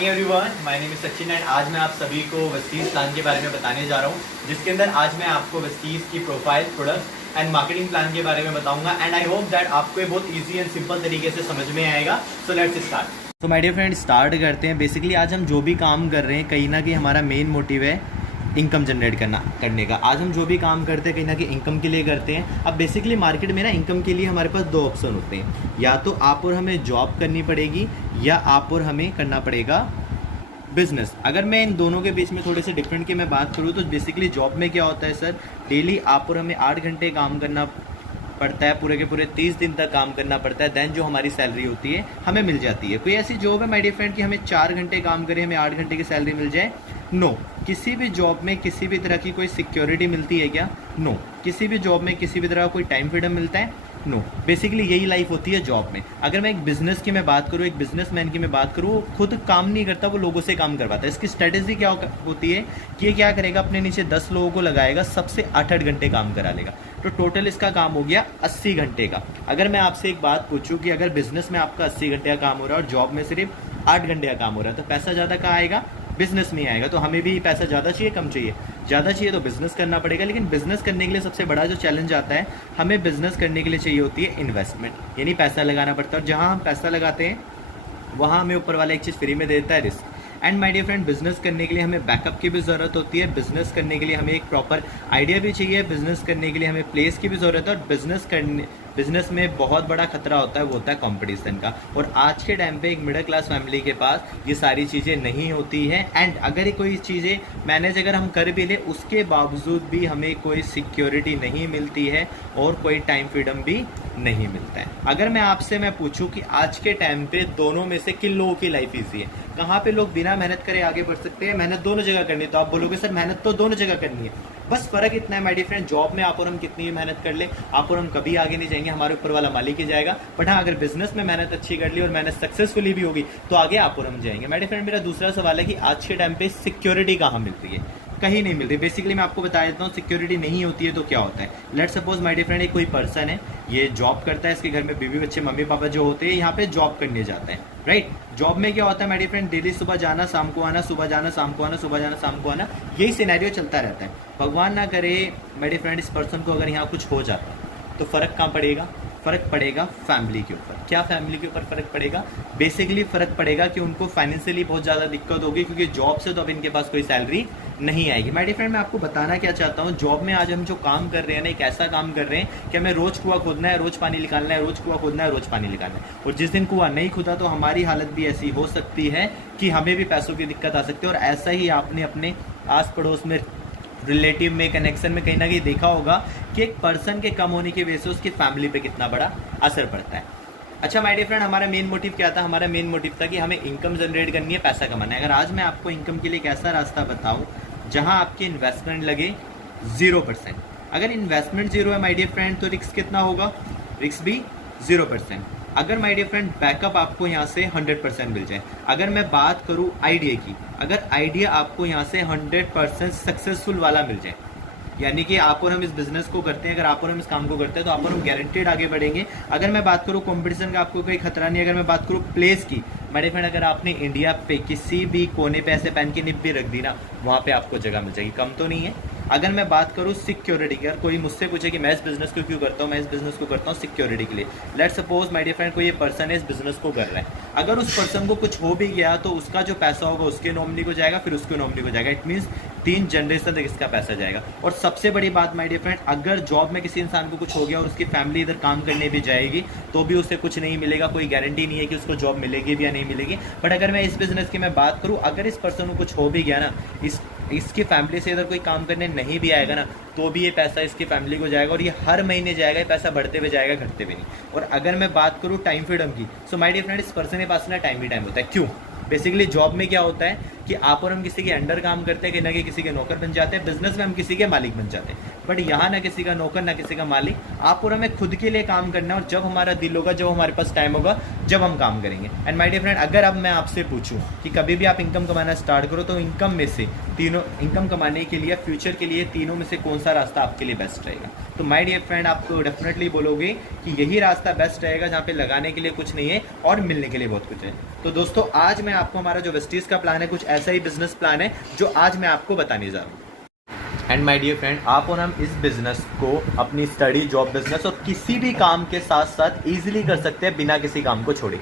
Morning everyone, my name is Sachin and आज मैं आप सभी को वेस्टीज प्लान के बारे में बताने जा रहा हूँ, जिसके अंदर आज मैं आपको वेस्टीज की profile, products and marketing plan के बारे में बताऊंगा। एंड आई होप दैट आपको ये बहुत इजी एंड सिंपल तरीके से समझ में आएगा। So let's start. तो माय डियर फ्रेंड, स्टार्ट करते हैं। बेसिकली आज हम जो भी काम कर रहे हैं, कहीं ना कहीं हमारा मेन मोटिव है इनकम जनरेट करने का। आज हम जो भी काम करते हैं कहीं ना कहीं इनकम के लिए करते हैं। अब बेसिकली मार्केट में ना इनकम के लिए हमारे पास दो ऑप्शन होते हैं, या तो आप और हमें जॉब करनी पड़ेगी या आप और हमें करना पड़ेगा बिजनेस। अगर मैं इन दोनों के बीच में थोड़े से डिफरेंट की मैं बात करूँ तो बेसिकली जॉब में क्या होता है सर, डेली आप और हमें 8 घंटे काम करना पड़ता है, पूरे के पूरे 30 दिन तक काम करना पड़ता है। देन जो हमारी सैलरी होती है हमें मिल जाती है। कोई ऐसी जॉब है माय डियर फ्रेंड कि हमें 4 घंटे काम करें, हमें 8 घंटे की सैलरी मिल जाए? नो। किसी भी जॉब में किसी भी तरह की कोई सिक्योरिटी मिलती है क्या? नो। किसी भी जॉब में किसी भी तरह का कोई टाइम फ्रीडम मिलता है? नो। बेसिकली यही लाइफ होती है जॉब में। अगर मैं एक बिजनेस की मैं बात करूँ, एक बिजनेसमैन की मैं बात करूँ, वो खुद काम नहीं करता, वो लोगों से काम करवाता है। इसकी स्ट्रेटेजी क्या होती है कि ये क्या करेगा, अपने नीचे 10 लोगों को लगाएगा, सबसे 8-8 घंटे काम करा लेगा। तो टोटल इसका काम हो गया 80 घंटे का। अगर मैं आपसे एक बात पूछूं कि अगर बिजनेस में आपका 80 घंटे का काम हो रहा है और जॉब में सिर्फ 8 घंटे का काम हो रहा है, तो पैसा ज़्यादा कहाँ आएगा? बिजनेस में आएगा। तो हमें भी पैसा ज़्यादा चाहिए, कम चाहिए? ज़्यादा चाहिए, तो बिजनेस करना पड़ेगा। लेकिन बिजनेस करने के लिए सबसे बड़ा जो चैलेंज आता है, हमें बिजनेस करने के लिए चाहिए होती है इन्वेस्टमेंट, यानी पैसा लगाना पड़ता है। और जहाँ हम पैसा लगाते हैं वहाँ हमें ऊपर वाला एक चीज़ फ्री में दे देता है, risk. And my dear friend, business करने के लिए हमें बैकअप की भी ज़रूरत होती है, बिजनेस करने के लिए हमें एक प्रॉपर आइडिया भी चाहिए, बिजनेस करने के लिए हमें प्लेस की भी ज़रूरत है। और बिजनेस में बहुत बड़ा खतरा होता है, वो होता है कंपटीशन का। और आज के टाइम पे एक मिडिल क्लास फैमिली के पास ये सारी चीज़ें नहीं होती हैं। एंड अगर ये कोई चीज़ें मैनेज अगर हम कर भी लें, उसके बावजूद भी हमें कोई सिक्योरिटी नहीं मिलती है और कोई टाइम फ्रीडम भी नहीं मिलता है। अगर मैं आपसे पूछूं कि आज के टाइम पे दोनों में से किन लोगों की लाइफ ईजी है, कहाँ पे लोग बिना मेहनत करे आगे बढ़ सकते हैं? मेहनत दोनों जगह करनी है। तो आप बोलोगे सर मेहनत तो दोनों जगह करनी है, बस फर्क इतना है माय डियर फ्रेंड, जॉब में आप और हम कितनी भी मेहनत कर ले, आप और हम कभी आगे नहीं जाएंगे, हमारे ऊपर वाला मालिक ही जाएगा। बट हाँ, अगर बिजनेस में मेहनत अच्छी कर ली और मेहनत सक्सेसफुली भी होगी तो आगे आप और हम जाएंगे। माय डियर फ्रेंड, मेरा दूसरा सवाल है कि आज के टाइम पे सिक्योरिटी कहाँ मिलती है? कहीं नहीं मिल रही। बेसिकली मैं आपको बता देता हूँ, सिक्योरिटी नहीं होती है तो क्या होता है। Let's suppose my dear friend, एक कोई पर्सन है, ये जॉब करता है, इसके घर में बीवी बच्चे मम्मी पापा जो होते हैं यहाँ पे जॉब करने जाते हैं, राइट। जॉब में क्या होता है माय डियर फ्रेंड, डेली सुबह जाना शाम को आना, सुबह जाना शाम को आना, सुबह जाना शाम को आना, यही सिनेरियो चलता रहता है। भगवान ना करे माय डियर फ्रेंड, इस पर्सन को अगर यहाँ कुछ हो जाता है तो फर्क कहाँ पड़ेगा? फ़र्क पड़ेगा फैमिली के ऊपर। क्या फैमिली के ऊपर फ़र्क पड़ेगा? बेसिकली फ़र्क पड़ेगा कि उनको फाइनेंशियली बहुत ज़्यादा दिक्कत होगी, क्योंकि जॉब से तो अब इनके पास कोई सैलरी नहीं आएगी। माय डियर फ्रेंड, मैं आपको बताना क्या चाहता हूँ, जॉब में आज हम जो काम कर रहे हैं ना, एक ऐसा काम कर रहे हैं कि हमें रोज़ कुआं खोदना है, रोज़ पानी निकालना है, रोज़ कुआं खोदना है, रोज़ पानी निकालना है। और जिस दिन कुआं नहीं खुदा तो हमारी हालत भी ऐसी हो सकती है कि हमें भी पैसों की दिक्कत आ सकती है। और ऐसा ही आपने अपने आस पड़ोस में, रिलेटिव में, कनेक्शन में कहीं ना कहीं देखा होगा कि एक पर्सन के कम होने की वजह से उसकी फैमिली पे कितना बड़ा असर पड़ता है। अच्छा माय डियर फ्रेंड, हमारा मेन मोटिव क्या था? हमारा मेन मोटिव था कि हमें इनकम जनरेट करनी है, पैसा कमाना है। अगर आज मैं आपको इनकम के लिए एक ऐसा रास्ता बताऊं जहां आपकी इन्वेस्टमेंट लगे 0%, अगर इन्वेस्टमेंट 0 है माय डियर फ्रेंड, तो रिस्क कितना होगा? रिस्क भी 0%। अगर माय डियर फ्रेंड बैकअप आपको यहाँ से 100% मिल जाए, अगर मैं बात करूँ आइडिया की, अगर आइडिया आपको यहाँ से 100% सक्सेसफुल वाला मिल जाए, यानी कि आप और हम इस बिजनेस को करते हैं, अगर आप और हम इस काम को करते हैं तो आप और हम गारंटेड आगे बढ़ेंगे। अगर मैं बात करूँ कंपटीशन का, आपको कोई खतरा नहीं। अगर मैं बात करूँ प्लेस की, मेरे फ्रेंड, अगर आपने इंडिया पे किसी भी कोने पे ऐसे पेन की निब भी रख दी ना, वहाँ पे आपको जगह मिल जाएगी, कम तो नहीं है। अगर मैं बात करूँ सिक्योरिटी की, अगर कोई मुझसे पूछे कि मैं इस बिजनेस को क्यों करता हूँ, मैं इस बिजनेस को करता हूँ सिक्योरिटी के लिए। Let's suppose my dear friend, कोई ये पर्सन है, इस बिजनेस को कर रहा है, अगर उस पर्सन को कुछ हो भी गया तो उसका जो पैसा होगा उसके नॉमिनी को जाएगा, फिर उसके नॉमिनी को जाएगा। इट मीन्स 3 जनरेशन तक इसका पैसा जाएगा। और सबसे बड़ी बात माय डियर फ्रेंड, अगर जॉब में किसी इंसान को कुछ हो गया और उसकी फैमिली इधर काम करने भी जाएगी तो भी उसे कुछ नहीं मिलेगा, कोई गारंटी नहीं है कि उसको जॉब मिलेगी भी या नहीं मिलेगी। बट अगर मैं इस बिजनेस की मैं बात करूँ, अगर इस पर्सन को कुछ हो भी गया ना, इसकी फैमिली से इधर कोई काम करने नहीं भी आएगा ना, तो भी ये पैसा इसकी फैमिली को जाएगा और ये हर महीने जाएगा, ये पैसा बढ़ते हुए जाएगा, घटते हुए नहीं। और अगर मैं बात करूँ टाइम फ्रीडम की, सो माय डियर फ्रेंड, इस पर्सन के पास ना टाइम ही टाइम होता है। क्यों? बेसिकली जॉब में क्या होता है कि आप और हम किसी के अंडर काम करते हैं, कि ना कि किसी के नौकर बन जाते हैं, बिजनेस में हम किसी के मालिक बन जाते हैं। बट यहाँ ना किसी का नौकर ना किसी का मालिक, आप और हमें खुद के लिए काम करना है और जब हमारा दिल होगा, जब हमारे पास टाइम होगा, जब हम काम करेंगे। एंड माय डियर फ्रेंड, अगर अब मैं आपसे पूछूं कि कभी भी आप इनकम कमाना स्टार्ट करो तो इनकम में से तीनों, इनकम कमाने के लिए, फ्यूचर के लिए तीनों में से कौन सा रास्ता आपके लिए बेस्ट रहेगा? तो माय डियर फ्रेंड, आप तो डेफिनेटली बोलोगे कि यही रास्ता बेस्ट रहेगा जहाँ पे लगाने के लिए कुछ नहीं है और मिलने के लिए बहुत कुछ है। तो दोस्तों, आज मैं आपको हमारा जो वेस्टीज का प्लान है, कुछ ऐसा ही बिजनेस प्लान है जो आज मैं आपको बताने जा रहा हूँ। एंड माय डियर फ्रेंड, आप और हम इस बिजनेस को अपनी स्टडी, जॉब, बिजनेस और किसी भी काम के साथ साथ इजीली कर सकते हैं बिना किसी काम को छोड़े।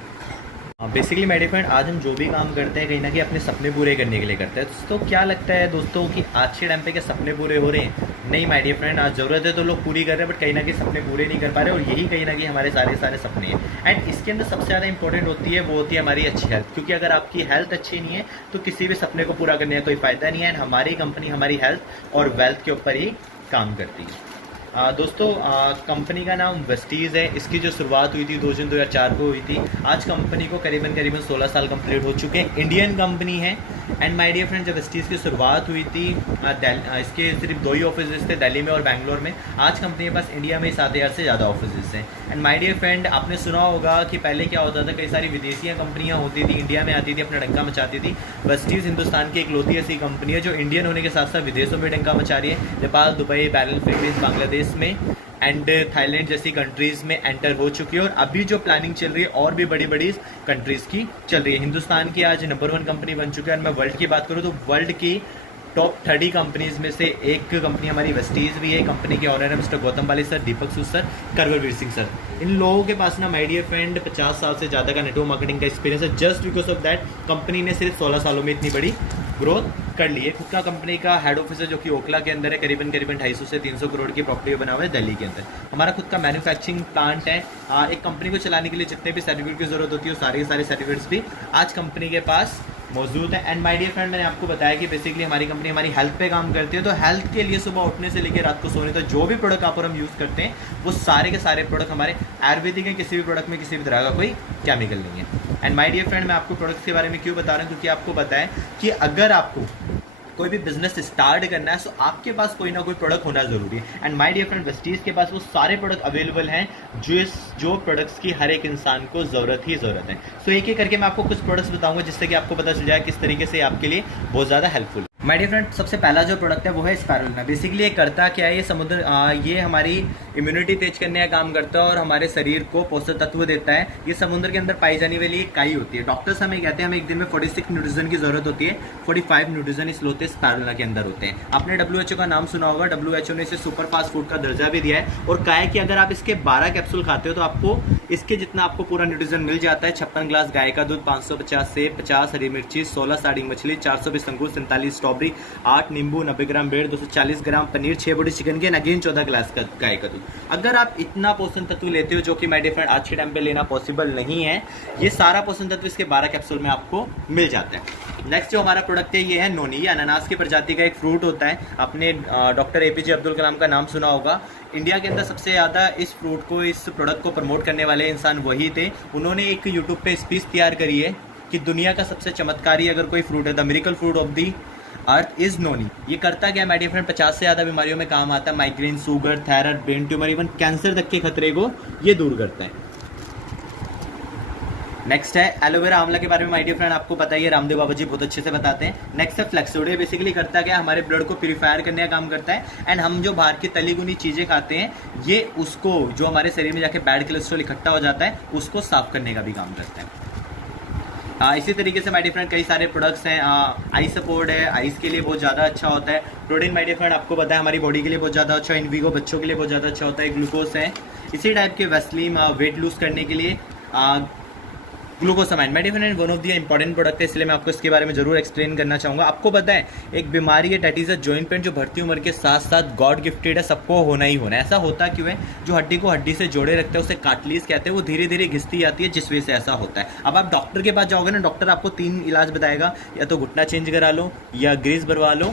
बेसिकली माय डियर फ्रेंड, आज हम जो भी काम करते हैं कहीं ना कहीं अपने सपने पूरे करने के लिए करते हैं। तो क्या लगता है दोस्तों कि आज के टाइम पे क्या सपने पूरे हो रहे हैं? नहीं माय डियर फ्रेंड, आज ज़रूरत है तो लोग पूरी कर रहे हैं, बट कहीं ना कहीं सपने पूरे नहीं कर पा रहे, और यही कहीं ना कहीं हमारे सारे सपने हैं। एंड इसके अंदर सबसे ज़्यादा इंपॉर्टेंट होती है, वो होती है हमारी अच्छी हेल्थ, क्योंकि अगर आपकी हेल्थ अच्छी नहीं है तो किसी भी सपने को पूरा करने का कोई फ़ायदा नहीं है। एंड हमारी कंपनी हमारी हेल्थ और वेल्थ के ऊपर ही काम करती है। दोस्तों, कंपनी का नाम वेस्टीज़ है। इसकी जो शुरुआत हुई थी 2 जून 2004 को हुई थी। आज कंपनी को करीबन 16 साल कंप्लीट हो चुके हैं। इंडियन कंपनी है। एंड माय डियर फ्रेंड, जब वेस्टीज़ की शुरुआत हुई थी, इसके सिर्फ 2 ही ऑफिस थे, दिल्ली में और बैंगलोर में। आज कंपनी के पास इंडिया में 7000 से ज़्यादा ऑफिस हैं। एंड माय डियर फ्रेंड, आपने सुना होगा कि पहले क्या होता था, कई सारी विदेशी कंपनियाँ होती थी, इंडिया में आती थी, अपना डंका मचाती थी। वेस्टीज़ हिंदुस्तान की इकलौती ऐसी कंपनी है जो इंडियन होने के साथ साथ विदेशों में डंका मचा रही है। Nepal, Dubai, barrel, Philippines, Bangladesh में एंड थाईलैंड जैसी कंट्रीज़ में एंटर हो चुकी है। और अभी जो प्लानिंग चल रही है और भी बड़ी बड़ी कंट्रीज़ की चल रही है। हिंदुस्तान की आज नंबर 1 कंपनी बन चुकी है। और मैं वर्ल्ड की बात करूँ तो वर्ल्ड की टॉप 30 कंपनीज में से एक कंपनी हमारी वेस्टीज़ भी है। कंपनी के ऑनर है मिस्टर गौतम बाली सर, दीपक सूद सर, करवरवीर सिंह सर। इन लोगों के पास ना माय डियर फ्रेंड 50 साल से ज़्यादा का नेटवर्क मार्केटिंग का एक्सपीरियंस है। Just because of that company ने सिर्फ 16 सालों में इतनी बड़ी ग्रोथ कर ली है। खुद का कंपनी का हेड ऑफिस है जो कि ओखला के अंदर है। करीबन 250 से 300 करोड़ की प्रॉपर्टी बना हुआ है दिल्ली के अंदर। हमारा खुद का मैन्युफैक्चरिंग प्लांट है। एक कंपनी को चलाने के लिए जितने भी सर्टिफिकेट की जरूरत होती है वो सारे के सारे सर्टिफिकेट्स भी आज कंपनी के पास मौजूद है। एंड माय डियर फ्रेंड, मैंने आपको बताया कि बेसिकली हमारी कंपनी हमारी हेल्थ पे काम करती है। तो हेल्थ के लिए सुबह उठने से लेकर रात को सोने तक जो भी प्रोडक्ट आप और हम यूज़ करते हैं वो सारे के सारे प्रोडक्ट हमारे आयुर्वेदिक हैं। किसी भी प्रोडक्ट में किसी भी तरह का कोई केमिकल नहीं है। एंड माय डियर फ्रेंड, मैं आपको प्रोडक्ट्स के बारे में क्यों बता रहा हूँ, क्योंकि आपको पता है कि अगर आपको कोई भी बिजनेस स्टार्ट करना है तो आपके पास कोई ना कोई प्रोडक्ट होना जरूरी है। And my dear friend, Vestige के पास वो सारे प्रोडक्ट अवेलेबल हैं जो प्रोडक्ट्स की हर एक इंसान को ज़रूरत है। सो एक एक करके मैं आपको कुछ प्रोडक्ट्स बताऊंगा जिससे कि आपको पता चल जाए किस तरीके से आपके लिए बहुत ज़्यादा हेल्पफुल है। माय डियर फ्रेंड, सबसे पहला जो प्रोडक्ट है वो है स्पारुलिना। बेसिकली ये करता क्या है, ये समुद्र ये हमारी इम्यूनिटी तेज करने का काम करता है और हमारे शरीर को पोषक तत्व देता है। ये समुद्र के अंदर पाई जाने वाली एक काई होती है। डॉक्टर्स हमें कहते हैं हमें एक दिन में 46 न्यूट्रिशन की जरूरत होती है। 45 न्यूट्रिशन इस लोते स्पारुलिना के अंदर होते हैं। आपने WHO का नाम सुना होगा। WHO ने इसे सुपर फास्ट फूड का दर्जा भी दिया है। और कहा है कि अगर आप इसके 12 कैप्सूल खाते हो तो आपको इसके जितना आपको पूरा न्यूट्रिशन मिल जाता है। 56 ग्लास गाय का दूध, 550 सेब, 50 हरी मिर्ची, 16 साड़ी मछली, 420 अंगूर, 47 स्ट्रॉबेरी, 8 नींबू, 90 ग्राम ब्रेड, 240 ग्राम पनीर, 6 बॉडी चिकन के, अगेन 14 ग्लास का गाय का दूध। अगर आप इतना पोषण तत्व लेते हो, जो कि माय डियर फ्रेंड आज के टाइम पे लेना पॉसिबल नहीं है, ये सारा पोषण तत्व इसके 12 कैप्सूल में आपको मिल जाता है। नेक्स्ट जो हमारा प्रोडक्ट है ये है नोनी। ये अनानास की प्रजाति का एक फ्रूट होता है। आपने डॉक्टर APJ अब्दुल कलाम का नाम सुना होगा। इंडिया के अंदर सबसे ज़्यादा इस प्रोडक्ट को प्रमोट करने वाले इंसान वही थे। उन्होंने एक यूट्यूब पे स्पीच तैयार करी है कि दुनिया का सबसे चमत्कारी अगर कोई फ्रूट है, the miracle fruit of the earth is noni. ये करता क्या माय डियर फ्रेंड, 50 से ज़्यादा बीमारियों में काम आता है। Migraine, sugar, thyroid, brain tumour, even cancer तक के खतरे को ये दूर करता है। नेक्स्ट है एलोवेरा आंवला के बारे में माय डियर फ्रेंड आपको पता ही है, रामदेव बाबा जी बहुत अच्छे से बताते हैं। नेक्स्ट है फ्लेक्सोडे। बेसिकली करता क्या, हमारे ब्लड को प्यूरिफायर करने का काम करता है। एंड हम जो बाहर की तली भुनी चीज़ें खाते हैं ये उसको जो हमारे शरीर में जाके बैड कोलेस्ट्रॉल इकट्ठा हो जाता है उसको साफ करने का भी काम करता है। इसी तरीके से माय डियर फ्रेंड कई सारे प्रोडक्ट्स हैं। आई सपोर्ट है, आइस के लिए बहुत ज़्यादा अच्छा होता है। प्रोटीन माय डियर फ्रेंड आपको पता है हमारी बॉडी के लिए बहुत ज़्यादा अच्छा है। इनवीगो बच्चों के लिए बहुत ज़्यादा अच्छा होता है। ग्लूकोज है। इसी टाइप के वेस्लीम वेट लूज करने के लिए glucosamine. My dear friend one of the important product है, इसलिए मैं आपको इसके बारे में जरूर एक्सप्लेन करना चाहूँगा। आपको पता है एक बीमारी है that is a joint pain, जो बढ़ती उम्र के साथ साथ गॉड गिफ्टेड है, सबको होना ही होना है। ऐसा होता क्यों है, जो हड्डी को हड्डी से जोड़े रखते हैं उसे कार्टिलेज कहते हैं, वो धीरे धीरे घिसती जाती है जिस वजह से ऐसा होता है। अब आप डॉक्टर के पास जाओगे ना, डॉक्टर आपको 3 इलाज बताएगा, या तो घुटना चेंज करा लो, या ग्रीस भरवा लो,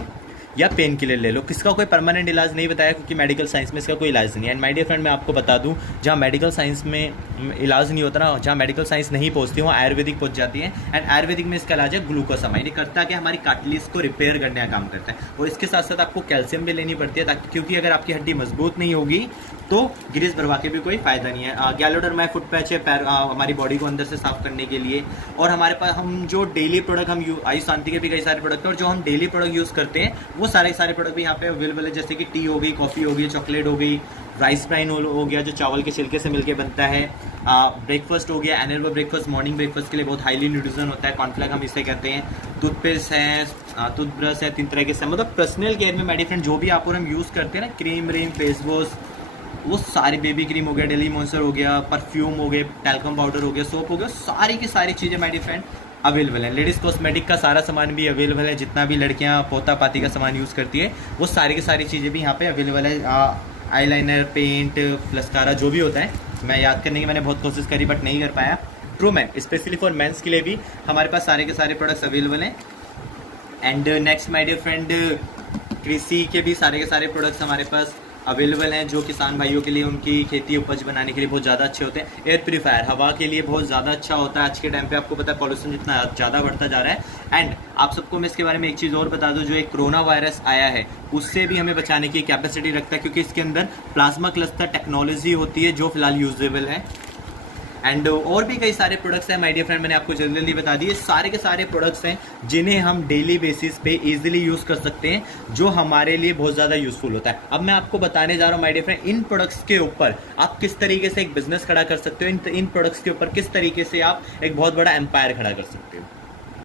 या पेन किलर ले लो। किसका कोई परमानेंट इलाज नहीं बताया, क्योंकि मेडिकल साइंस में इसका कोई इलाज नहीं है। एंड माय डियर फ्रेंड, मैं आपको बता दूं, जहाँ मेडिकल साइंस में इलाज नहीं होता ना, जहाँ मेडिकल साइंस नहीं पहुँचती वहाँ आयुर्वेदिक पहुँच जाती है। एंड आयुर्वेदिक में इसका इलाज है ग्लूकोसामाइन। ये करता है कि हमारी कार्टिलेज को रिपेयर करने का काम करता है, और इसके साथ साथ आपको कैल्शियम भी लेनी पड़ती है, ताकि क्योंकि अगर आपकी हड्डी मजबूत नहीं होगी तो ग्रीस भरवा के भी कोई फायदा नहीं है। गैलोडर्मा फुट पैच है पैर हमारी बॉडी को अंदर से साफ करने के लिए। और हमारे पास हम जो डेली प्रोडक्ट हम आयुष शांति के भी कई सारे प्रोडक्ट हैं, और जो हम डेली प्रोडक्ट यूज़ करते हैं वो सारे प्रोडक्ट भी यहाँ पे अवेलेबल है, जैसे कि टी हो गई, कॉफ़ी हो गई, चॉकलेट हो गई, राइस ब्राइन हो गया जो चावल के छिलके से मिलके बनता है, ब्रेकफास्ट हो गया, एनर्बल ब्रेकफास्ट मॉर्निंग ब्रेकफास्ट के लिए बहुत हाईली न्यूट्रिशन होता है, कॉर्नफ्लेक्स हम इसे कहते हैं, टूथपेस्ट है, टूथब्रश है, 3 तरह के से मतलब पर्सनल केयर में मेरी फ्रेंड जो भी आप और हम यूज़ करते हैं ना, क्रीम व्रीम फेस वॉश, वो सारी, बेबी क्रीम हो गया, डेली मॉइस्चर हो गया, परफ्यूम हो गए, टैल्कम पाउडर हो गया, सोप हो गया, सारी की सारी चीज़ें मेरी फ्रेंड अवेलेबल है। लेडीज़ कॉस्मेटिक का सारा सामान भी अवेलेबल है, जितना भी लड़कियां पोता पाती का सामान यूज़ करती है वो सारी की सारी चीज़ें भी यहाँ पे अवेलेबल है। आईलाइनर, पेंट, फ्लस्कारा जो भी होता है, मैं याद करने की मैंने बहुत कोशिश करी बट नहीं कर पाया। True man, specially for mens के लिए भी हमारे पास सारे के सारे प्रोडक्ट्स अवेलेबल हैं। And next my dear friend, कृषि के भी सारे के सारे प्रोडक्ट्स हमारे पास अवेलेबल हैं, जो किसान भाइयों के लिए उनकी खेती उपज बनाने के लिए बहुत ज़्यादा अच्छे होते हैं। एयर प्योरीफायर हवा के लिए बहुत ज़्यादा अच्छा होता है। आज के टाइम पे आपको पता है पॉल्यूशन जितना ज़्यादा बढ़ता जा रहा है। एंड आप सबको मैं इसके बारे में एक चीज़ और बता दूं, जो एक कोरोना वायरस आया है उससे भी हमें बचाने की कैपेसिटी रखता है, क्योंकि इसके अंदर प्लाज्मा क्लस्टर टेक्नोलॉजी होती है जो फिलहाल यूजेबल है। एंड और भी कई सारे प्रोडक्ट्स हैं माय डियर फ्रेंड, मैंने आपको जल्दी बता दिए। सारे के सारे प्रोडक्ट्स हैं जिन्हें हम डेली बेसिस पे इजीली यूज़ कर सकते हैं, जो हमारे लिए बहुत ज़्यादा यूजफुल होता है। अब मैं आपको बताने जा रहा हूँ माय डियर फ्रेंड, इन प्रोडक्ट्स के ऊपर आप किस तरीके से एक बिजनेस खड़ा कर सकते हो, इन प्रोडक्ट्स के ऊपर किस तरीके से आप एक बहुत बड़ा एम्पायर खड़ा कर सकते हो।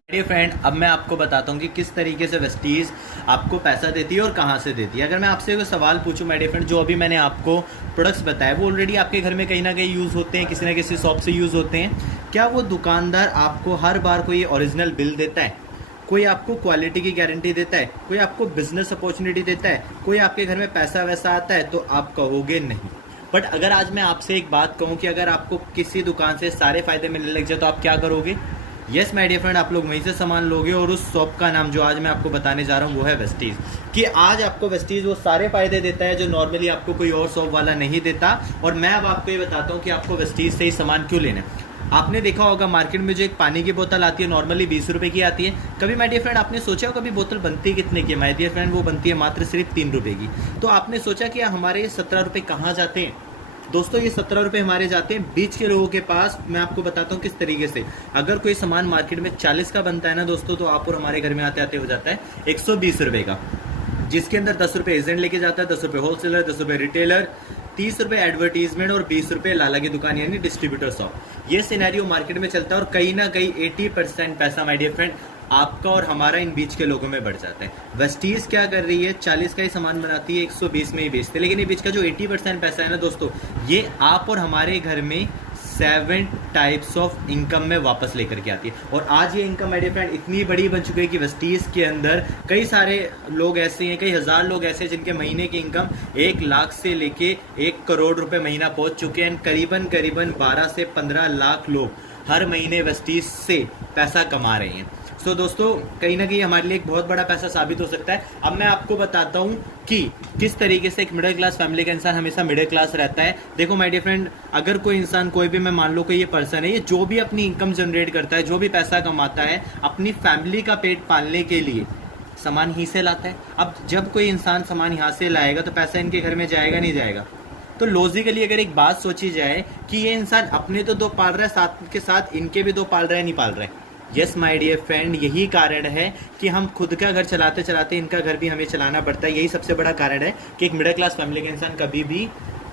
डियर फ्रेंड, अब मैं आपको बताता हूँ कि किस तरीके से वेस्टीज आपको पैसा देती है और कहाँ से देती है। अगर मैं आपसे कोई सवाल पूछूं माय डियर फ्रेंड, जो अभी मैंने आपको प्रोडक्ट्स बताए वो ऑलरेडी आपके घर में कहीं ना कहीं यूज़ होते हैं, किसी ना किसी शॉप से यूज़ होते हैं, क्या वो दुकानदार आपको हर बार कोई ओरिजिनल बिल देता है? कोई आपको क्वालिटी की गारंटी देता है? कोई आपको बिजनेस अपॉर्चुनिटी देता है? कोई आपके घर में पैसा वैसा आता है? तो आप कहोगे नहीं। बट अगर आज मैं आपसे एक बात कहूँ कि अगर आपको किसी दुकान से सारे फायदे मिलने लग जाए तो आप क्या करोगे? यस माय डियर फ्रेंड, आप लोग वहीं से सामान लोगे, और उस शॉप का नाम जो आज मैं आपको बताने जा रहा हूँ वो है वेस्टीज। कि आज आपको वेस्टीज वो सारे फायदे देता है जो नॉर्मली आपको कोई और शॉप वाला नहीं देता। और मैं अब आपको ये बताता हूँ कि आपको वेस्टीज से ही सामान क्यों लेना है। आपने देखा होगा मार्केट में जो एक पानी की बोतल आती है नॉर्मली 20 रुपये की आती है। कभी माय डियर फ्रेंड आपने सोचा हो कभी बोतल बनती है कितने की? माय डियर फ्रेंड वो बनती है मात्र सिर्फ 3 रुपये की। तो आपने सोचा कि हमारे 17 रुपये कहाँ जाते हैं? दोस्तों ये 17 रुपये हमारे जाते हैं बीच के लोगों के पास। मैं आपको बताता हूँ किस तरीके से। अगर कोई सामान मार्केट में 40 का बनता है ना दोस्तों, तो आप और हमारे घर में आते आते हो जाता है 120 रुपये का, जिसके अंदर 10 रुपये एजेंट लेके जाता है, 10 रुपये होलसेलर, 10 रुपये रिटेलर, 30 रुपये एडवर्टीजमेंट और 20 रुपये लाला की दुकान यानी डिस्ट्रीब्यूटर शॉप। ये सिनेरियो मार्केट में चलता है, और कहीं ना कहीं 80% पैसा माय डियर फ्रेंड आपका और हमारा इन बीच के लोगों में बढ़ जाता है। वेस्टीज क्या कर रही है, 40 का ही सामान बनाती है, 120 में ही बेचते हैं, लेकिन ये बीच का जो 80% पैसा है ना दोस्तों, ये आप और हमारे घर में 7 टाइप्स ऑफ इनकम में वापस लेकर के आती है। और आज ये इनकम माय डियर फ्रेंड इतनी बड़ी बन चुकी है कि वेस्टीज के अंदर कई सारे लोग ऐसे हैं, कई हजार लोग ऐसे हैं जिनके महीने की इनकम 1 लाख से लेके 1 करोड़ रुपए महीना पहुंच चुके हैं। करीबन 12 से 15 लाख लोग हर महीने वेस्टीज से पैसा कमा रहे हैं। सो दोस्तों कहीं ना कहीं हमारे लिए एक बहुत बड़ा पैसा साबित हो सकता है। अब मैं आपको बताता हूँ कि किस तरीके से एक मिडिल क्लास फैमिली का इंसान हमेशा मिडिल क्लास रहता है। देखो माय डियर फ्रेंड, अगर कोई इंसान, कोई भी, मैं मान लो कोई ये पर्सन है, ये जो भी अपनी इनकम जनरेट करता है, जो भी पैसा कमाता है, अपनी फैमिली का पेट पालने के लिए सामान ही से लाता है। अब जब कोई इंसान सामान यहाँ से लाएगा तो पैसा इनके घर में जाएगा नहीं जाएगा? तो लॉजिकली अगर एक बात सोची जाए कि ये इंसान अपने तो 2 पाल रहा है, साथ के साथ इनके भी 2 पाल रहा है, नहीं पाल रहा है? यस माय डियर फ्रेंड, यही कारण है कि हम खुद का घर चलाते चलाते इनका घर भी हमें चलाना पड़ता है। यही सबसे बड़ा कारण है कि एक मिडिल क्लास फैमिली का इंसान कभी भी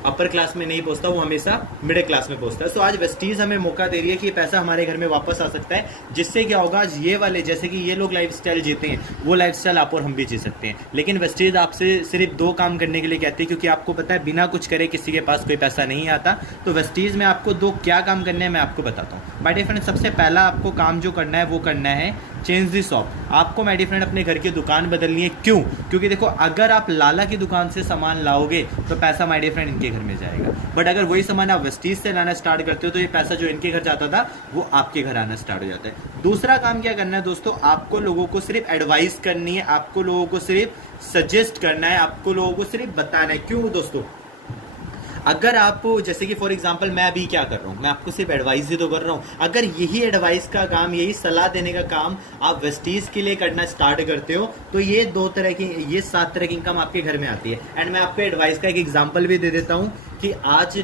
अपर क्लास में नहीं पहुंचता, वो हमेशा मिडिल क्लास में पहुंचता है। सो आज वेस्टीज हमें मौका दे रही है कि ये पैसा हमारे घर में वापस आ सकता है, जिससे क्या होगा, आज ये वाले जैसे कि ये लोग लाइफस्टाइल जीते हैं वो लाइफस्टाइल आप और हम भी जी सकते हैं। लेकिन वेस्टीज आपसे सिर्फ 2 काम करने के लिए कहती है, क्योंकि आपको पता है बिना कुछ करे किसी के पास कोई पैसा नहीं आता। तो वेस्टीज में आपको 2 क्या काम करने हैं मैं आपको बताता हूँ। माय डियर फ्रेंड, सबसे पहला आपको काम जो करना है वो करना है चेंज दी शॉप। आपको माय डियर फ्रेंड अपने घर की दुकान बदलनी है। क्यों? क्योंकि देखो अगर आप लाला की दुकान से सामान लाओगे तो पैसा माय डियर फ्रेंड इनके घर में जाएगा, बट अगर वही सामान आप वेस्टीज से लाना स्टार्ट करते हो तो ये पैसा जो इनके घर जाता था वो आपके घर आना स्टार्ट हो जाता है। दूसरा काम क्या करना है दोस्तों, आपको लोगों को सिर्फ एडवाइस करनी है, आपको लोगों को सिर्फ सजेस्ट करना है, आपको लोगों को सिर्फ बताना है। क्यों दोस्तों? अगर आप, जैसे कि फॉर एग्जांपल मैं अभी क्या कर रहा हूँ, मैं आपको सिर्फ एडवाइस ही तो कर रहा हूँ। अगर यही एडवाइस का काम, यही सलाह देने का काम आप वेस्टीज के लिए करना स्टार्ट करते हो, तो ये 7 तरह की इनकम आपके घर में आती है। एंड मैं आपको एडवाइस का एक एग्जाम्पल भी दे देता हूँ कि आज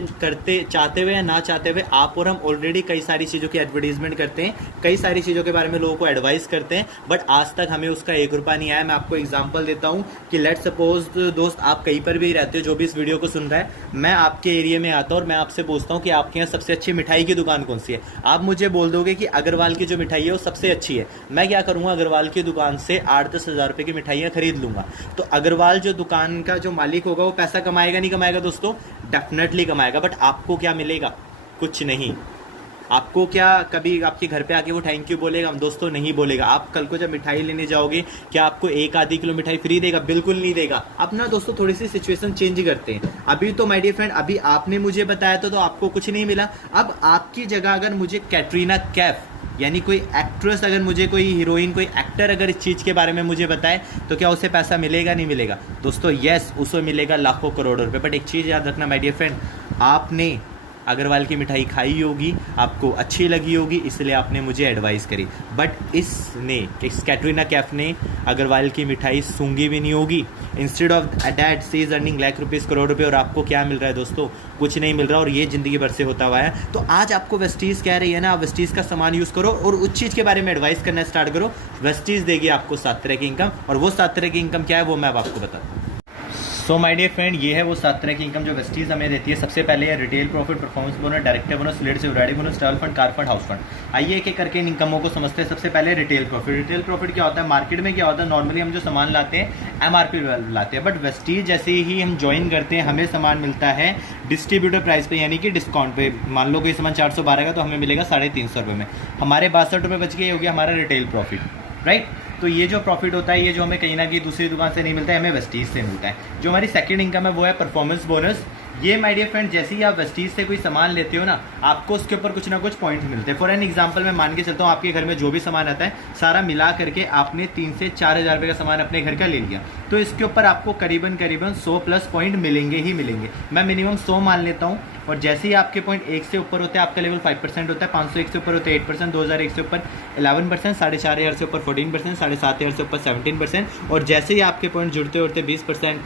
चाहते हुए या ना चाहते हुए आप और हम ऑलरेडी कई सारी चीज़ों की एडवर्टीजमेंट करते हैं, कई सारी चीज़ों के बारे में लोगों को एडवाइस करते हैं, बट आज तक हमें उसका 1 रुपया नहीं आया। मैं आपको एग्जांपल देता हूं कि लेट सपोज दोस्त, आप कहीं पर भी रहते हो, जो भी इस वीडियो को सुन रहा है, मैं आपके एरिया में आता हूं और मैं आपसे पूछता हूं कि आपके यहाँ सबसे अच्छी मिठाई की दुकान कौन सी है। आप मुझे बोल दोगे कि अग्रवाल की जो मिठाई है वो सबसे अच्छी है। मैं क्या करूँगा, अग्रवाल की दुकान से 8-10 हज़ार रुपये की मिठाइयाँ खरीद लूँगा। तो अग्रवाल जो दुकान का जो मालिक होगा वो पैसा कमाएगा नहीं कमाएगा दोस्तों? डेफिनेटली कमाएगा। बट आपको क्या मिलेगा? कुछ नहीं। आपको क्या कभी आपके घर पे आके वो थैंक यू बोलेगा? दोस्तों नहीं बोलेगा। आप कल को जब मिठाई लेने जाओगे, क्या आपको 1-आधी किलो मिठाई फ्री देगा? बिल्कुल नहीं देगा। अब ना दोस्तों थोड़ी सी सिचुएशन चेंज करते हैं। अभी तो माय डियर फ्रेंड, अभी आपने मुझे बताया तो आपको कुछ नहीं मिला। अब आपकी जगह अगर मुझे कैटरीना कैफ यानी कोई एक्ट्रेस, अगर मुझे कोई हीरोइन, कोई एक्टर अगर इस चीज़ के बारे में मुझे बताए, तो क्या उसे पैसा मिलेगा नहीं मिलेगा? दोस्तों यस, उसे मिलेगा लाखों करोड़ों रुपए। बट एक चीज़ याद रखना माय डियर फ्रेंड, आपने अग्रवाल की मिठाई खाई होगी, आपको अच्छी लगी होगी, इसलिए आपने मुझे एडवाइस करी। बट इस कैटरीना कैफ ने अग्रवाल की मिठाई सूंघी भी नहीं होगी। Instead of that she is earning lakh rupees, crore रुपए, और आपको क्या मिल रहा है दोस्तों? कुछ नहीं मिल रहा, और ये ज़िंदगी भर से होता हुआ है। तो आज आपको वेस्टीज़ कह रही है ना, आप वेस्टीज़ का सामान यूज़ करो और उस चीज़ के बारे में एडवाइस करना स्टार्ट करो। वेस्टीज़ देगी आपको 7 तरह की इनकम, और वो 7 तरह की इनकम क्या है वो मैं अब आपको बताता हूँ। सो माय डियर फ्रेंड, ये है वो 7 तरह की इनकम जो वेस्टीज हमें देती है। सबसे पहले है retail profit, performance bonus, director bonus, let security bonus, travel fund, car fund, house fund. आइए एक एक करके इन इनकमों को समझते हैं। सबसे पहले रिटेल प्रॉफिट। रिटेल प्रॉफिट क्या होता है? मार्केट में क्या होता है, नॉर्मली हम जो सामान लाते हैं MRP लाते हैं, बट वेस्टीज जैसे ही हम ज्वाइन करते हैं हमें सामान मिलता है डिस्ट्रीब्यूटर प्राइस पे, यानी कि डिस्काउंट पे। मान लो कोई सामान 412 का तो हमें मिलेगा 350 रुपये में। हमारे 62 रुपये बच के, ये हो गया हमारा रिटेल प्रॉफिट, राइट। तो ये जो प्रॉफिट होता है, ये जो हमें कहीं ना कहीं दूसरी दुकान से नहीं मिलता है, हमें वेस्टीज से मिलता है। जो हमारी सेकंड इनकम है वो है परफॉर्मेंस बोनस। ये माय डियर फ्रेंड, जैसे ही आप वेस्टीज से कोई सामान लेते हो ना, आपको उसके ऊपर कुछ ना कुछ पॉइंट मिलते हैं। फॉर एन एग्जांपल मैं मान के चलता हूँ, आपके घर में जो भी सामान आता है सारा मिला करके आपने 3 से 4 हज़ार रुपये का सामान अपने घर का ले लिया, तो इसके ऊपर आपको करीबन 100 प्लस पॉइंट मिलेंगे ही मिलेंगे। मैं मिनिमम 100 मान लेता हूँ, और जैसे ही आपके पॉइंट 1 से ऊपर होते हैं आपका लेवल 5% होता है, 501 से ऊपर होते हैं 8%, 2001 से ऊपर 11%, 4500 से ऊपर 14%, 7500 से ऊपर 17%, और जैसे ही आपके पॉइंट जुड़ते उड़ते 20%,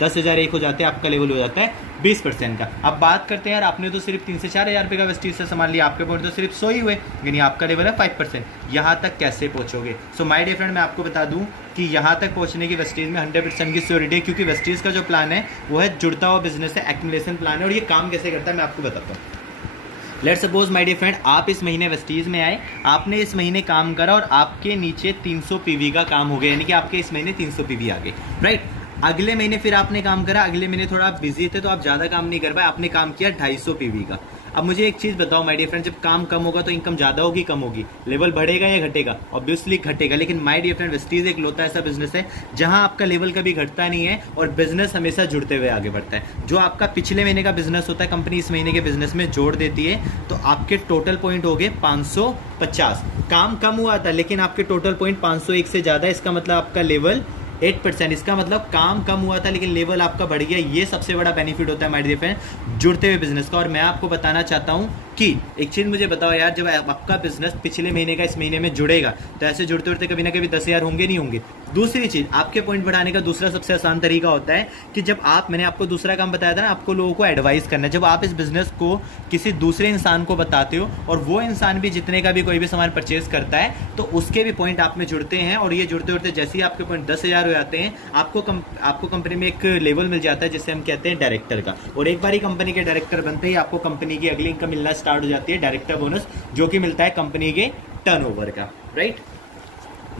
10,001 हो जाते हैं, आपका लेवल हो जाता है 20% का। अब बात करते हैं यार, आपने तो सिर्फ 3 से 4 हज़ार रुपये का वेस्टीज से सामान लिया, आपके पॉइंट तो सिर्फ 100 ही हुए, यानी आपका लेवल है 5%। यहाँ तक कैसे पहुँचोगे? सो माय डियर फ्रेंड, मैं आपको बता दूँ कि यहाँ तक पहुँचने की वेस्टीज में 100% की सियोरिटी है, क्योंकि वेस्टीज का जो प्लान है वो है जुड़ता हुआ बिजनेस है, एक्यूमुलेशन प्लान है। और ये काम कैसे करता है मैं आपको बताता हूँ। Let's suppose my dear friend, आप इस महीने वेस्टीज में आए, आपने इस महीने काम करा और आपके नीचे 300 PV का काम हो गया, यानी कि आपके इस महीने 300 PV आ गए, राइट। अगले महीने फिर आपने काम करा, अगले महीने थोड़ा आप बिजी थे तो आप ज़्यादा काम नहीं कर पाए, आपने काम किया 250 PV का। अब मुझे एक चीज़ बताओ माय डियर फ्रेंड, जब काम कम होगा तो इनकम ज़्यादा होगी कम होगी? लेवल बढ़ेगा या घटेगा? ऑब्वियसली घटेगा। लेकिन माय डियर फ्रेंड, वेस्टीज एक लौता ऐसा बिजनेस है जहां आपका लेवल कभी घटता नहीं है और बिजनेस हमेशा जुड़ते हुए आगे बढ़ता है। जो आपका पिछले महीने का बिजनेस होता है, कंपनी इस महीने के बिजनेस में जोड़ देती है, तो आपके टोटल पॉइंट हो गए 550। काम कम हुआ था लेकिन आपके टोटल पॉइंट 501 से ज़्यादा, इसका मतलब आपका लेवल 8%। इसका मतलब काम कम हुआ था लेकिन लेवल आपका बढ़ गया। ये सबसे बड़ा बेनिफिट होता है माय डियर फ्रेंड जुड़ते हुए बिजनेस का। और मैं आपको बताना चाहता हूँ कि एक चीज़ मुझे बताओ यार, जब आपका बिजनेस पिछले महीने का इस महीने में जुड़ेगा तो ऐसे जुड़ते जुड़ते कभी ना कभी 10,000 होंगे नहीं होंगे। दूसरी चीज़, आपके पॉइंट बढ़ाने का दूसरा सबसे आसान तरीका होता है कि जब मैंने आपको दूसरा काम बताया था ना, आपको लोगों को एडवाइस करना है। जब आप इस बिजनेस को किसी दूसरे इंसान को बताते हो और वो इंसान भी जितने का भी कोई भी सामान परचेज करता है तो उसके भी पॉइंट आप में जुड़ते हैं, और ये जुड़ते जुड़ते जैसे ही आपके पॉइंट 10,000 हो जाते हैं, आपको कंपनी में एक लेवल मिल जाता है जिसे हम कहते हैं डायरेक्टर का। और एक बार ही कंपनी के डायरेक्टर बनते ही आपको कंपनी की अगली इनकम मिलना स्टार्ट हो जाती है, डायरेक्टर बोनस, जो कि मिलता है कंपनी के टर्नओवर का, राइट।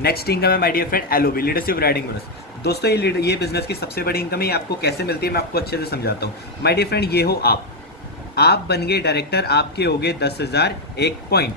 नेक्स्ट इनकम है my dear friend LOB, leadership riding bonus. दोस्तों ये बिजनेस की सबसे बड़ी इनकम है। आपको कैसे मिलती है मैं आपको अच्छे से समझाता हूँ। माय डियर फ्रेंड, ये हो आप बन गए डायरेक्टर, आपके हो गए 10,000 एक पॉइंट।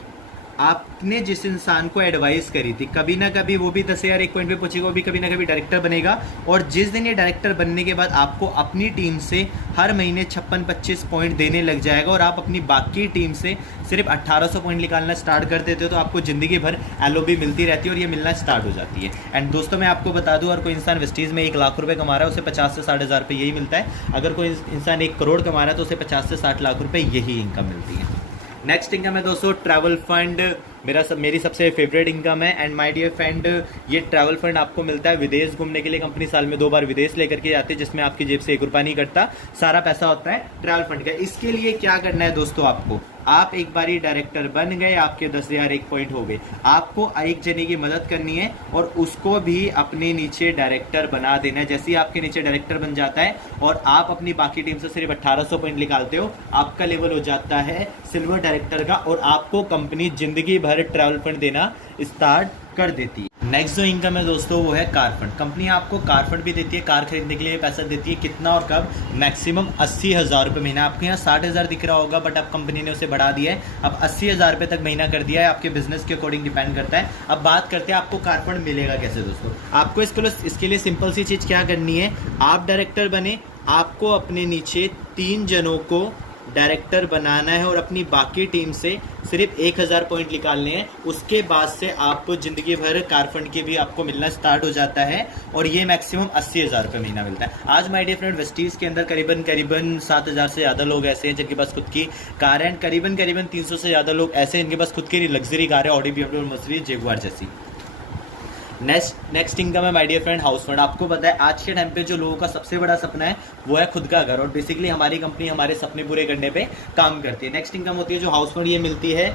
आपने जिस इंसान को एडवाइस करी थी, कभी ना कभी वो भी 10,000 एक पॉइंट पे पहुंचेगा, वो भी कभी ना कभी डायरेक्टर बनेगा। और जिस दिन ये डायरेक्टर बनने के बाद आपको अपनी टीम से हर महीने 56-25 पॉइंट देने लग जाएगा और आप अपनी बाकी टीम से सिर्फ 1800 पॉइंट निकालना स्टार्ट कर देते हो, तो आपको ज़िंदगी भर LOB मिलती रहती है और ये मिलना स्टार्ट हो जाती है। एंड दोस्तों मैं आपको बता दूं, अगर कोई इंसान वेस्टीज़ में 1 लाख रुपये कमा रहा है उसे 50 से 60 हज़ार रुपये यही मिलता है। अगर कोई इंसान 1 करोड़ कमा रहा है तो उसे 50 से 60 लाख रुपये यही इनकम मिलती है। नेक्स्ट इनकम है दोस्तों ट्रैवल फंड। मेरी सबसे फेवरेट इनकम है। एंड माय डियर फ्रेंड, ये ट्रैवल फंड आपको मिलता है विदेश घूमने के लिए। कंपनी साल में 2 बार विदेश लेकर के जाती है, जिसमें आपकी जेब से 1 रुपया नहीं कटता, सारा पैसा होता है ट्रैवल फंड का। इसके लिए क्या करना है दोस्तों, आपको आप एक बारी डायरेक्टर बन गए, आपके 10,000 एक पॉइंट हो गए, आपको एक जने की मदद करनी है और उसको भी अपने नीचे डायरेक्टर बना देना है। जैसे ही आपके नीचे डायरेक्टर बन जाता है और आप अपनी बाकी टीम से सिर्फ 1800 पॉइंट निकालते हो, आपका लेवल हो जाता है सिल्वर डायरेक्टर का और आपको कंपनी जिंदगी भर ट्रैवल फंड देना स्टार्ट कर देती है। नेक्स्ट जो इनकम है दोस्तों वो है कार फंड। कंपनी आपको कार फंड भी देती है, कार खरीदने के लिए पैसा देती है। कितना और कब? मैक्सिमम 80,000 रुपये महीना। आपके यहाँ 60,000 दिख रहा होगा, बट अब कंपनी ने उसे बढ़ा दिया है, अब 80,000 रुपये तक महीना कर दिया है। आपके बिजनेस के अकॉर्डिंग डिपेंड करता है। अब बात करते हैं आपको कार फंड मिलेगा कैसे दोस्तों। आपको इसके लिए सिंपल सी चीज़ क्या करनी है, आप डायरेक्टर बने, आपको अपने नीचे 3 जनों को डायरेक्टर बनाना है और अपनी बाकी टीम से सिर्फ 1000 पॉइंट निकालने हैं। उसके बाद से आपको जिंदगी भर कार फंड के भी आपको मिलना स्टार्ट हो जाता है और ये मैक्सिमम 80,000 रुपये महीना मिलता है। आज माय डियर फ्रेंड, वेस्टीज के अंदर करीबन 7,000 से ज़्यादा लोग ऐसे हैं जिनके पास खुद की कार है। करीबन 300 से ज़्यादा लोग ऐसे हैं जिनके पास खुद की लग्जरी कार है, ऑडी, BMW, मर्सिडीज, जगुआर जैसी। नेक्स्ट इनकम है my dear friend house fund. आपको पता है आज के टाइम पे जो लोगों का सबसे बड़ा सपना है वो है खुद का घर, और बेसिकली हमारी कंपनी हमारे सपने पूरे करने पे काम करती है। नेक्स्ट इनकम होती है जो हाउस फंड, ये मिलती है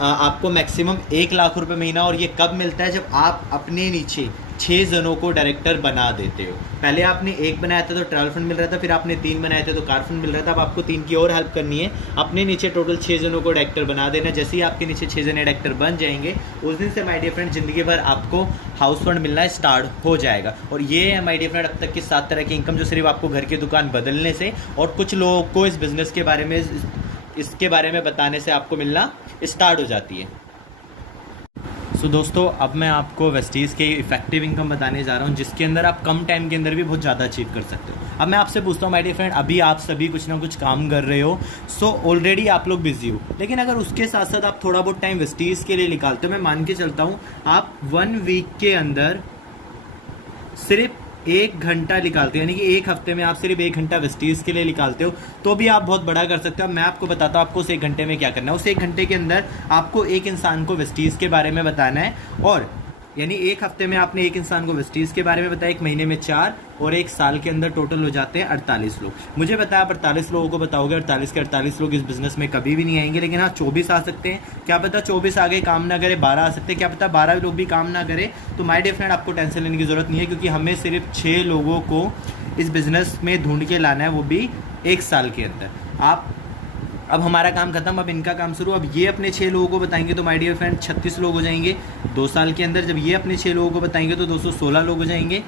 आपको मैक्सिमम 1 लाख रुपए महीना। और ये कब मिलता है, जब आप अपने नीचे 6 जनों को डायरेक्टर बना देते हो। पहले आपने 1 बनाया था तो ट्रैवल फंड मिल रहा था, फिर आपने 3 बनाए थे तो कार फंड मिल रहा था। अब आपको 3 की और हेल्प करनी है, अपने नीचे टोटल 6 जनों को डायरेक्टर बना देना। जैसे ही आपके नीचे 6 जने डायरेक्टर बन जाएंगे, उस दिन से माय डियर फ्रेंड जिंदगी भर आपको हाउस फंड मिलना स्टार्ट हो जाएगा। और ये है माय डियर फ्रेंड अब तक की 7 तरह की इनकम जो सिर्फ आपको घर की दुकान बदलने से और कुछ लोगों को इस बिजनेस के बारे में इसके बारे में बताने से आपको मिलना स्टार्ट हो जाती है। सो दोस्तों, अब मैं आपको वेस्टीज़ के इफेक्टिव इनकम बताने जा रहा हूँ, जिसके अंदर आप कम टाइम के अंदर भी बहुत ज़्यादा अचीव कर सकते हो। अब मैं आपसे पूछता हूँ माय डियर फ्रेंड, अभी आप सभी कुछ ना कुछ काम कर रहे हो, सो ऑलरेडी आप लोग बिजी हो, लेकिन अगर उसके साथ साथ आप थोड़ा बहुत टाइम वेस्टीज़ के लिए निकालते हो, मैं मान के चलता हूँ आप 1 वीक के अंदर सिर्फ 1 घंटा निकालते हो, यानी कि 1 हफ्ते में आप सिर्फ 1 घंटा वेस्टीज के लिए निकालते हो, तो भी आप बहुत बड़ा कर सकते हो। मैं आपको बताता हूँ आपको उस 1 घंटे में क्या करना है। उस 1 घंटे के अंदर आपको एक इंसान को वेस्टीज के बारे में बताना है, और यानी 1 हफ्ते में आपने एक इंसान को वेस्टीज के बारे में बताया, 1 महीने में 4, और 1 साल के अंदर टोटल हो जाते हैं 48 लोग। मुझे बताया आप 48 लोगों को बताओगे, 48 के 48 लोग इस बिजनेस में कभी भी नहीं आएंगे, लेकिन हाँ 24 आ सकते हैं। क्या पता 24 आगे काम ना करे, 12 आ सकते हैं, क्या पता 12 लोग भी काम ना करे। तो माय डियर फ्रेंड, आपको टेंशन लेने की जरूरत नहीं है, क्योंकि हमें सिर्फ 6 लोगों को इस बिजनेस में ढूंढ के लाना है, वो भी 1 साल के अंदर। अब हमारा काम खत्म, अब इनका काम शुरू। अब ये अपने 6 लोगों को बताएंगे तो माय डियर फ्रेंड 36 लोग हो जाएंगे 2 साल के अंदर। जब ये अपने 6 लोगों को बताएंगे तो 216 लोग हो जाएंगे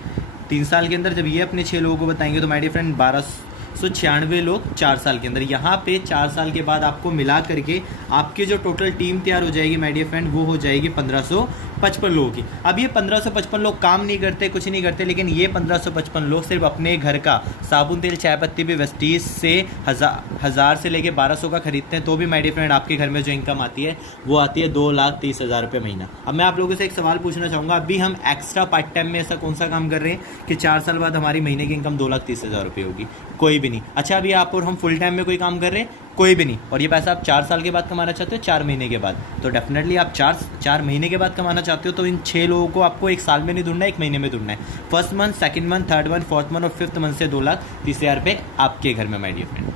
3 साल के अंदर। जब ये अपने 6 लोगों को बताएंगे तो माय डियर फ्रेंड 1296 लोग 4 साल के अंदर। यहाँ पे 4 साल के बाद आपको मिला करके आपकी जो टोटल टीम तैयार हो जाएगी माय डियर फ्रेंड, वो हो जाएगी 1555 लोगों की। अब ये 1555 लोग काम नहीं करते, कुछ नहीं करते, लेकिन ये 1555 लोग सिर्फ अपने घर का साबुन, तेल, चाय पत्ती भी वेस्टीज से 1000 से लेके 1200 का खरीदते हैं, तो भी माय डियर फ्रेंड आपके घर में जो इनकम आती है वो आती है 2,30,000 रुपये महीना। अब मैं आप लोगों से एक सवाल पूछना चाहूँगा, अभी हम एक्स्ट्रा पार्ट टाइम में ऐसा कौन सा काम कर रहे हैं कि 4 साल बाद हमारी महीने की इनकम 2,30,000 रुपये होगी? कोई भी नहीं। अच्छा, अभी आप और हम फुल टाइम में कोई काम कर रहे हैं? कोई भी नहीं। और ये पैसा आप 4 साल के बाद कमाना चाहते हो, 4 महीने के बाद, तो डेफिनेटली आप 4 महीने के बाद कमाना चाहते हो, तो इन 6 लोगों को आपको 1 साल में नहीं ढूंढना है, 1 महीने में ढूंढना है। First month, second month, third month, fourth month और 5th मंथ से 2,30,000 रुपये आपके घर में my dear friend.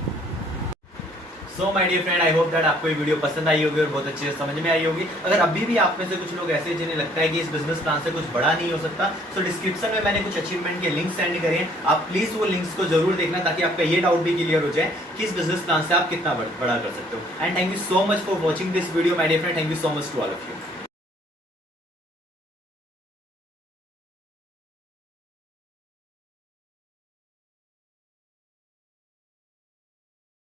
So my dear friend, I hope that आपको ये वीडियो पसंद आई होगी और बहुत अच्छे से समझ में आई होगी। अगर अभी भी आप में से कुछ लोग ऐसे जिन्हें लगता है कि इस बिजनेस प्लान से कुछ बड़ा नहीं हो सकता, तो डिस्क्रिप्शन में मैंने कुछ अचीवमेंट के लिंक सेंड करे हैं, आप प्लीज वो लिंक्स को जरूर देखना, ताकि आपका ये डाउट भी क्लियर हो जाए कि इस बिजनेस प्लान से आप कितना बड़ा कर सकते हो। And thank you so much for watching this video my dear friend, thank you so much to all of you.